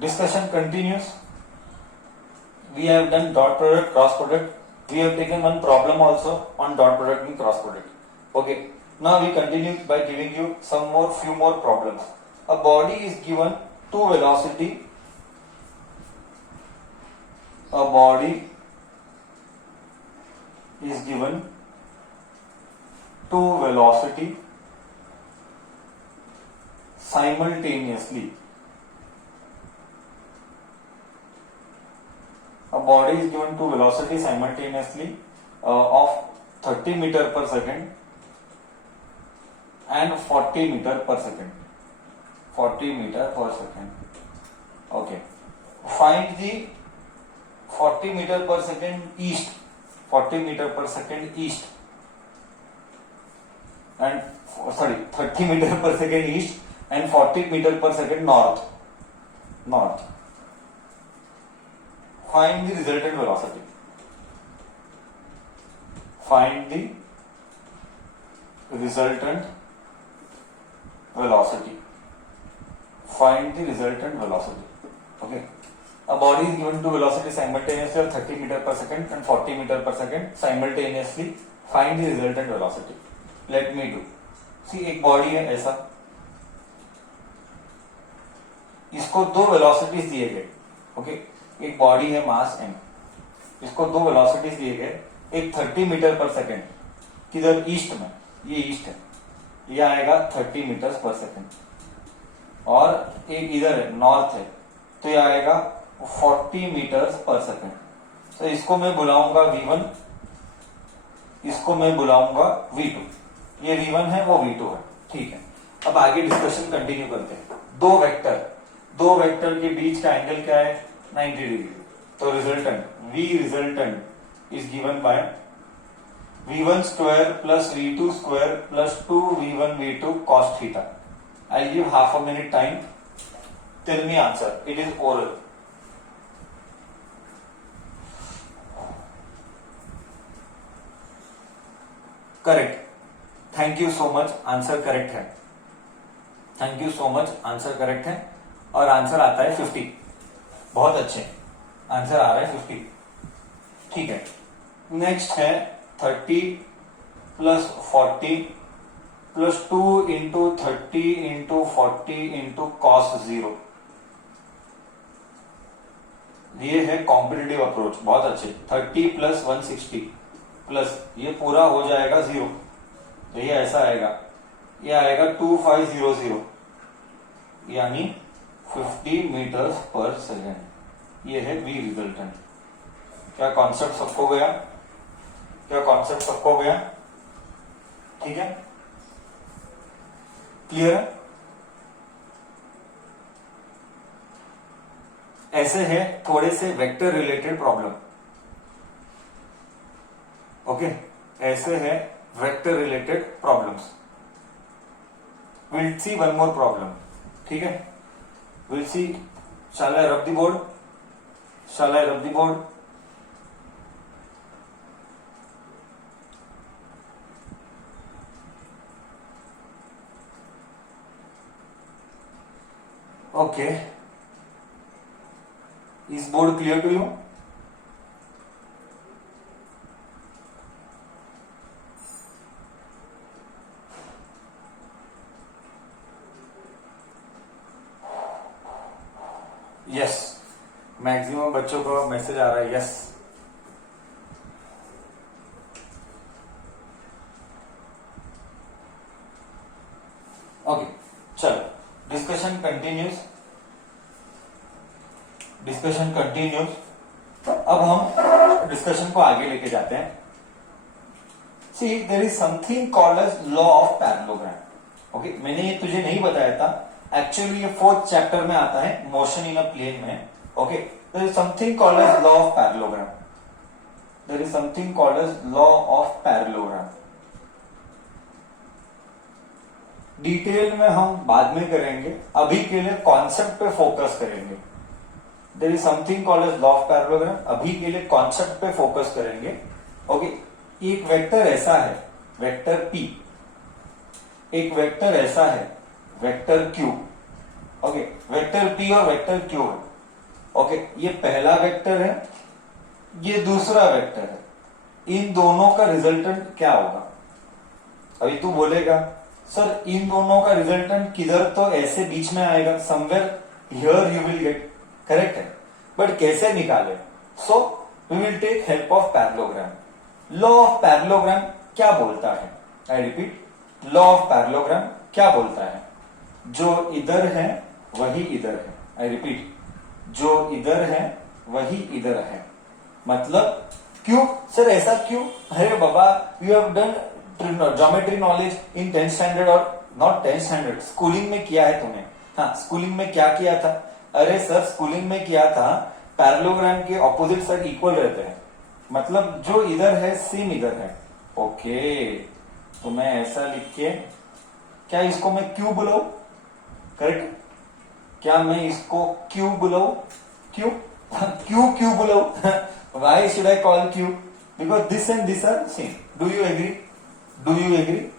Discussion continues. We have done dot product, cross product. We have taken one problem also on dot product and cross product. Okay. Now we continue by giving you few more problems. A body is given two velocity. A body is given two velocity simultaneously. A body is given two velocity simultaneously of 30 meter per second and 40 meter per second. 40 meter per second. Okay. Find the 40 meter per second east. 40 meter per second east. And 30 meter per second east and 40 meter per second north. North. Find the resultant velocity. Find the resultant velocity. Find the resultant velocity. Okay. A body is given two velocity simultaneously of 30 meter per second and 40 meter per second simultaneously. Find the resultant velocity. Let me do. See, एक body है ऐसा, इसको दो velocities दिए गए. Okay, एक body है मास m, इसको दो वेलोसिटीज दिए गए. एक 30 मीटर पर सेकेंड किधर ईस्ट में, ये ईस्ट है, ये आएगा 30 मीटर पर सेकेंड. और एक इधर है नॉर्थ है, तो ये आएगा 40 मीटर पर सेकेंड. तो इसको मैं बुलाऊंगा v1, इसको मैं बुलाऊंगा v2. ये v1 है, वो v2 है. ठीक है. अब आगे डिस्कशन कंटिन्यू करते हैं. दो वेक्टर के बीच का एंगल क्या है? 90 डिग्री. तो resultant v resultant is given by v1 square plus v2 square plus 2v1 v2 cos theta. I'll give half a minute time. Tell me answer. It is oral. Correct. Thank you so much. Answer correct है. Thank you so much. Answer correct है और answer आता है 50. बहुत अच्छे. Answer आ रहा है 50. ठीक है. नेक्स्ट है 30 plus 40 plus 2 into 30 into 40 into cos 0. ये है कॉम्पिटिटिव अप्रोच. बहुत अच्छे. 30 प्लस 160 प्लस ये पूरा हो जाएगा 0. तो ये ऐसा आएगा, ये आएगा 2500 यानी 50 मीटर पर सेकेंड. ये है v रिजल्टेंट. क्या कॉन्सेप्ट सबको गया? क्या कॉन्सेप्ट सबको गया? ठीक है, क्लियर है? ऐसे है थोड़े से वेक्टर रिलेटेड प्रॉब्लम. ओके, ऐसे है vector related problems. Will see one more problem. ठीक है, will see. Shell I rub the board? Shall I rub the board? Okay, is board clear to you? Yes, maximum बच्चों को message आ रहा है. Yes, okay. चलो, discussion continues. अब हम डिस्कशन को आगे लेके जाते हैं. See, there is something called as law of parallelogram. Okay, मैंने ये तुझे नहीं बताया था. एक्चुअली ये 4th चैप्टर में आता है, मोशन इन अ प्लेन में. Okay, there is something called as law of parallelogram. There is something called as law of parallelogram. Detail में हम बाद में करेंगे, अभी के लिए कॉन्सेप्ट पे फोकस करेंगे. There is something called as law of parallelogram. अभी के लिए कॉन्सेप्ट पे फोकस करेंगे. ओके, एक वेक्टर ऐसा है, वेक्टर P. एक वेक्टर ऐसा है, vector Q. Okay, vector P और वेक्टर Q है. ओके, ये पहला वेक्टर है, ये दूसरा वेक्टर है, इन दोनों का रिजल्टेंट क्या होगा? अभी तू बोलेगा सर इन दोनों का रिजल्टेंट किधर तो ऐसे बीच में आएगा, somewhere here you will get, correct है, बट कैसे निकाले? So we will take help of parallelogram. Law of parallelogram क्या बोलता है? I repeat, law of parallelogram क्या बोलता है? जो इधर है वही इधर है. आई रिपीट, जो इधर है वही इधर है. मतलब क्यों सर, ऐसा क्यों? अरे बाबा, you have done geometry knowledge in 10th standard, और नॉट 10th स्टैंडर्ड, स्कूलिंग में किया है तुमने. हाँ, स्कूलिंग में क्या किया था? अरे सर स्कूलिंग में किया था, पैरेललोग्राम के ऑपोजिट साइड इक्वल रहते हैं, मतलब जो इधर है सेम इधर है. ओके, तो मैं ऐसा लिख के, क्या इसको मैं क्यू बुलाऊं? करेक्ट, क्या मैं इसको क्यू बुलाऊं? क्यू क्यू बुलाऊं? Why should I call Q? Because this and this are same. Do you agree? Do you agree?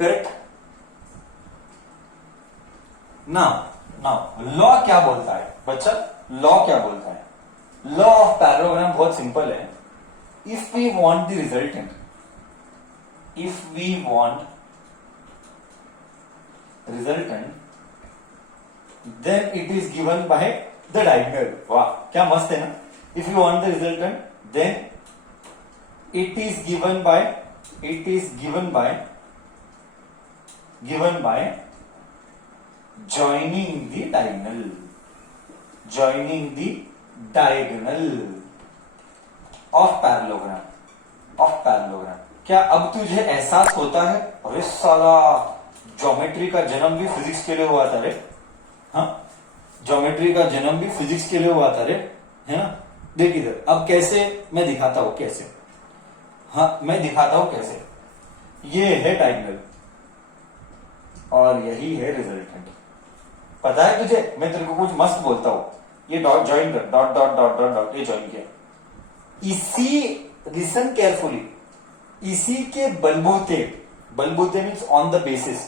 Correct? Now, law क्या बोलता है बच्चा? लॉ क्या बोलता है? लॉ ऑफ पैरेललोग्राम बहुत सिंपल है. If we want the resultant, if we want resultant, then it is given by the diagonal. वाह, क्या मस्त है ना. If you want the resultant, then it is given by joining the diagonal. Joining the diagonal of parallelogram. क्या अब तुझे एहसास होता है? अरे साला, ज्योमेट्री का जन्म भी फिजिक्स के लिए हुआ था रे. हाँ, ज्योमेट्री का जन्म भी फिजिक्स के लिए हुआ था रे, है ना. देख इधर, अब कैसे मैं दिखाता हूं कैसे. हाँ, मैं दिखाता हूं कैसे. ये है डायगोनल और यही है रिजल्टेंट. पता है तुझे, मैं तेरे को कुछ मस्त बोलता हूं. ये डॉट ज्वाइन कर, dot dot dot dot dot, ये ज्वाइन किया. इसी, लिसन केयरफुली, इसी के बलबूते means on the basis,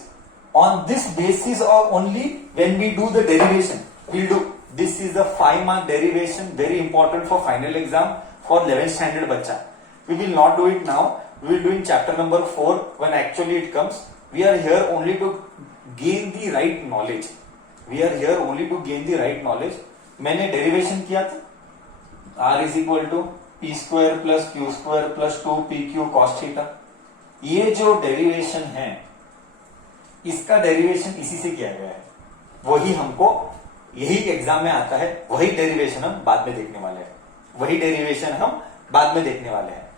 on this basis or only when we do the derivation, we'll do, this is the 5 mark derivation, very important for final exam for 11th standard bacha. We will not do it now, we will do in chapter number 4 when actually it comes. We are here only to gain the right knowledge. मैंने derivation किया था, r is equal to p square plus q square plus 2pq cos theta. ये जो derivation है, इसका derivation इसी से किया गया है, वही हमको यही एग्जाम में आता है, वही डेरिवेशन हम बाद में देखने वाले हैं.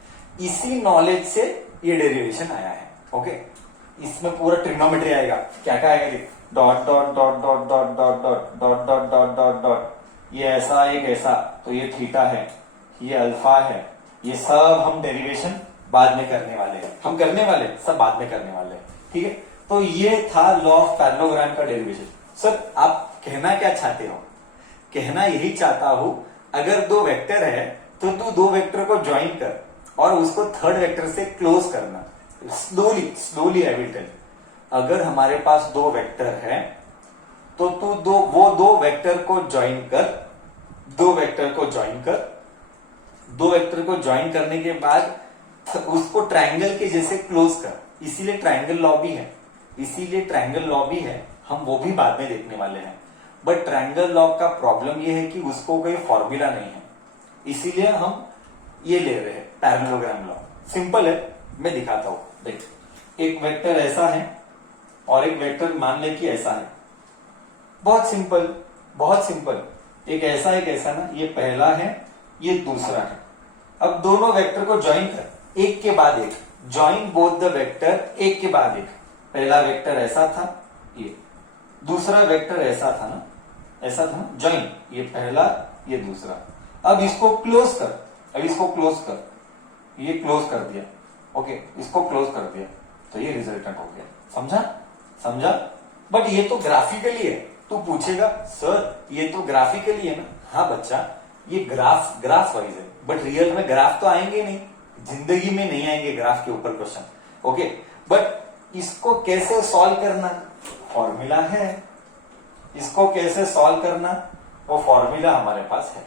इसी नॉलेज से ये डेरिवेशन आया है. ओके, इसमें पूरा ट्रिग्नोमेट्री आएगा. क्या क्या आएगा देख, dot dot dot dot dot dot dot dot dot dot dot dot, ये ऐसा एक ऐसा, तो ये थीटा है, ये अल्फा है. ये सब हम डेरिवेशन बाद में करने वाले हैं, सब बाद में करने वाले हैं. ठीक है, तो ये था लॉ ऑफ पैरेललोग्राम का डेरिवेशन. सर आप कहना क्या चाहते हो? कहना यही चाहता हूं, अगर दो वेक्टर है तो तू दो वेक्टर को ज्वाइन कर और उसको थर्ड वेक्टर से क्लोज करना. Slowly I will tell. अगर हमारे पास दो वेक्टर है तो तू दो वेक्टर को ज्वाइन कर, दो वेक्टर को ज्वाइन करने के बाद उसको ट्रायंगल के जैसे क्लोज कर. इसीलिए ट्रायंगल लॉ भी है, हम वो भी बाद में देखने वाले हैं. बट ट्रायंगल लॉ का प्रॉब्लम ये है कि उसको कोई फॉर्मूला नहीं है, इसीलिए हम ये ले रहे हैं पैरेललोग्राम लॉ. सिंपल है, मैं दिखाता हूं. देख, एक वेक्टर ऐसा है और एक वेक्टर मान ले कि ऐसा है. बहुत सिंपल. एक ऐसा ना, ये पहला है, ये दूसरा है. अब दोनों वेक्टर को ज्वाइन कर, एक के बाद एक. ज्वाइन बोथ द वेक्टर, एक के बाद एक. पहला वेक्टर ऐसा था, ये दूसरा वेक्टर ऐसा था ना, ज्वाइन, ये पहला ये दूसरा. अब इसको क्लोज कर, ये क्लोज कर दिया. ओके, इसको क्लोज कर दिया तो ये रिजल्टेंट हो गया. समझा? बट ये तो ग्राफिकली है. तू पूछेगा सर ये तो ग्राफिकली है ना. हाँ बच्चा, ये ग्राफ वाइज है, बट रियल में ग्राफ तो आएंगे नहीं, जिंदगी में नहीं आएंगे ग्राफ के ऊपर क्वेश्चन. ओके, बट इसको कैसे सॉल्व करना, फॉर्मूला है. इसको कैसे सॉल्व करना, वो फॉर्मूला हमारे पास है।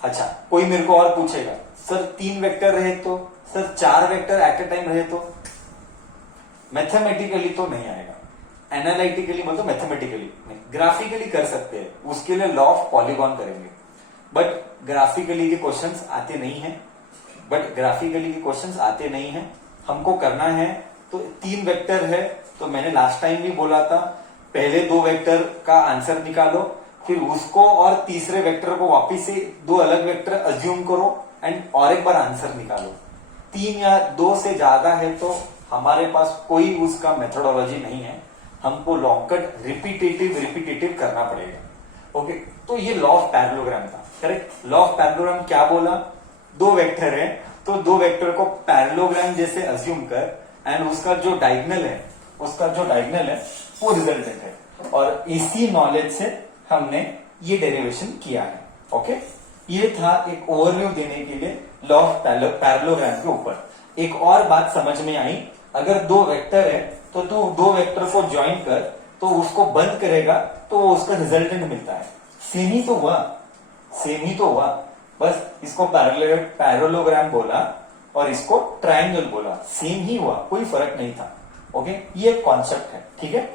अच्छा, कोई मेरे को और पूछेगा सर 3 वेक्टर रहे तो, सर 4 वेक्टर एट ए टाइम रहे तो? मैथमेटिकली तो नहीं आएगा, एनालिटिकली मतलब मैथमेटिकली नहीं, ग्राफिकली कर सकते हैं, उसके लिए लॉ ऑफ पॉलीगॉन करेंगे, बट ग्राफिकली के क्वेश्चंस आते नहीं है, हमको करना है। तो 3 वेक्टर है, तो मैंने लास्ट टाइम भी बोला था, पहले 2 वेक्टर का आंसर निकालो, फिर उसको और तीसरे वेक्टर को वापिस से 2 अलग वेक्टर अज्यूम करो एंड और एक बार आंसर निकालो। 3 या 2 से ज्यादा है तो हमारे पास कोई उसका मेथोडोलॉजी नहीं है, हमको लॉन्ग कट रिपीटेटिव करना पड़ेगा। ओके, तो ये लॉ ऑफ पैरेललोग्राम था, करेक्ट। लॉ ऑफ पैरेललोग्राम क्या बोला, 2 वेक्टर है तो 2 वेक्टर को पैरेललोग्राम जैसे अज्यूम कर एंड उसका जो डायगोनल है वो रिजल्टेंट है, और इसी नॉलेज से हमने ये डेरिवेशन किया है। ओके, ये था एक ओवरव्यू देने के लिए लॉ ऑफ पैरेललोग्राम के ऊपर। एक और बात समझ में आई, अगर 2 वेक्टर है तो तू 2 वेक्टर को ज्वाइन कर, तो उसको बंद करेगा तो उसका रिजल्टेंट मिलता है। सेम ही तो हुआ, बस इसको पैरेललोग्राम बोला और इसको ट्रायंगल बोला, सेम ही हुआ, कोई फर्क नहीं था। ओके, ये एक कॉन्सेप्ट है, ठीक है।